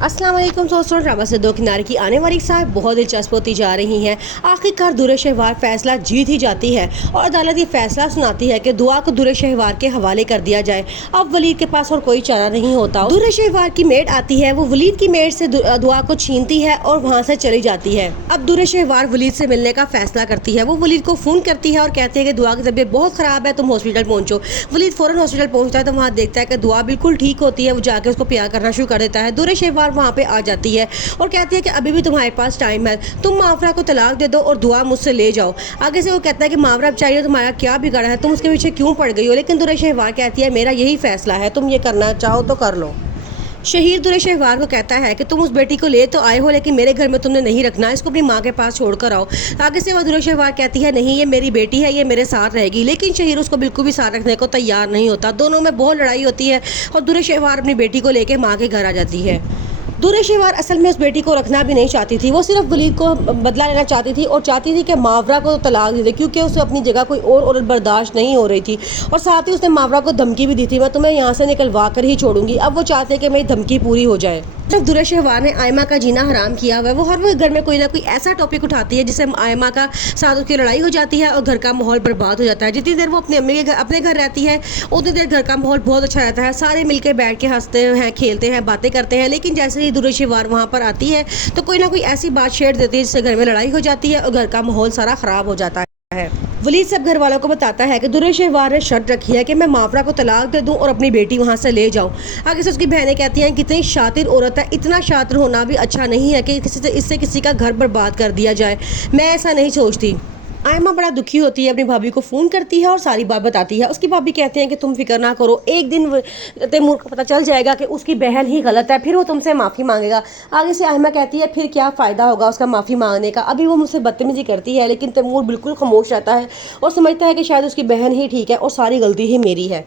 अस्सलाम वालेकुम दोस्तों, ड्रामा से दो किनारे की आने वाली साहब बहुत दिलचस्प होती जा रही हैं। आखिरकार दुर शहवार फैसला जीत ही जाती है और अदालत ये फैसला सुनाती है कि दुआ को दुर शहवार के हवाले कर दिया जाए। अब वलीद के पास और कोई चारा नहीं होता। दुर शहवार की मेड आती है, वो वलीद की मेड से दुआ को छीनती है और वहाँ से चली जाती है। अब दुर शहवार वलीद से मिलने का फैसला करती है। वो वलीद को फ़ोन करती है और कहती है कि दुआ की तबीयत बहुत ख़राब है, तुम हॉस्पिटल पहुँचो। वलीद फ़ौरन हॉस्पिटल पहुँचता है तो वहाँ देखता है कि दुआ बिल्कुल ठीक होती है। वो जाके उसको प्यार करना शुरू कर देता है। दुर शहवार वहाँ पे आ जाती है और कहती है कि अभी भी तुम्हारे पास टाइम है, तुम मावरा को तलाक दे दो और दुआ मुझसे ले जाओ। आगे से वो कहता है कि मावरा चाहिए, तुम्हारा क्या बिगाड़ा है, तुम उसके पीछे क्यों पड़ गई हो। लेकिन दुर शहवार कहती है मेरा यही फैसला है, तुम ये करना चाहो तो कर लो। शहीर दुर शहवार को कहता है कि तुम उस बेटी को ले तो आए हो लेकिन मेरे घर में तुमने नहीं रखना, इसको अपनी माँ के पास छोड़कर आओ। आगे से वो दुर शहवार कहती है नहीं, ये मेरी बेटी है, ये मेरे साथ रहेगी। लेकिन शहीर उसको बिल्कुल भी साथ रखने को तैयार नहीं होता। दोनों में बहुत लड़ाई होती है और दुर शहवार अपनी बेटी को लेकर माँ के घर आ जाती है। दुर शहवार असल में उस बेटी को रखना भी नहीं चाहती थी, वो सिर्फ वलीद को बदला लेना चाहती थी और चाहती थी कि मावरा को तलाक दे दे, क्योंकि उसे अपनी जगह कोई और औरत बर्दाश्त नहीं हो रही थी। और साथ ही उसने मावरा को धमकी भी दी थी, मैं तुम्हें यहाँ से निकलवा कर ही छोड़ूंगी। अब वो चाहते हैं कि मेरी धमकी पूरी हो जाए। जब दुर शहवार ने आयमा का जीना हराम किया हुआ है, वो हर वक्त घर में कोई ना कोई ऐसा टॉपिक उठाती है जिससे आयमा का साथ उसकी लड़ाई हो जाती है और घर का माहौल बर्बाद हो जाता है। जितनी देर वो अपनी अम्मी के अपने घर रहती है उतनी देर घर का माहौल बहुत अच्छा रहता है, सारे मिलकर बैठ के हंसते हैं, खेलते हैं, बातें करते हैं। लेकिन जैसे ही दुर शहवार वहाँ पर आती है तो कोई ना कोई ऐसी बात छेड़ देती है जिससे घर में लड़ाई हो जाती है और घर का माहौल सारा ख़राब हो जाता है। वलीद सब घर वालों को बताता है कि दुर शहवार ने शर्त रखी है कि मैं मावरा को तलाक दे दूं और अपनी बेटी वहां से ले जाऊं। आगे से उसकी बहनें कहती हैं कितनी शातिर औरत है, इतना शातिर होना भी अच्छा नहीं है कि इससे किसी का घर बर्बाद कर दिया जाए, मैं ऐसा नहीं सोचती। आयमा बड़ा दुखी होती है, अपनी भाभी को फ़ोन करती है और सारी बात बताती है। उसकी भाभी कहते हैं कि तुम फिक्र ना करो, एक दिन तैमूर को पता चल जाएगा कि उसकी बहन ही गलत है, फिर वो तुमसे माफ़ी मांगेगा। आगे से आयमा कहती है फिर क्या फ़ायदा होगा उसका माफ़ी मांगने का, अभी वो मुझसे बदतमीज़ी करती है। लेकिन तैमूर बिल्कुल खामोश रहता है और समझता है कि शायद उसकी बहन ही ठीक है और सारी गलती ही मेरी है।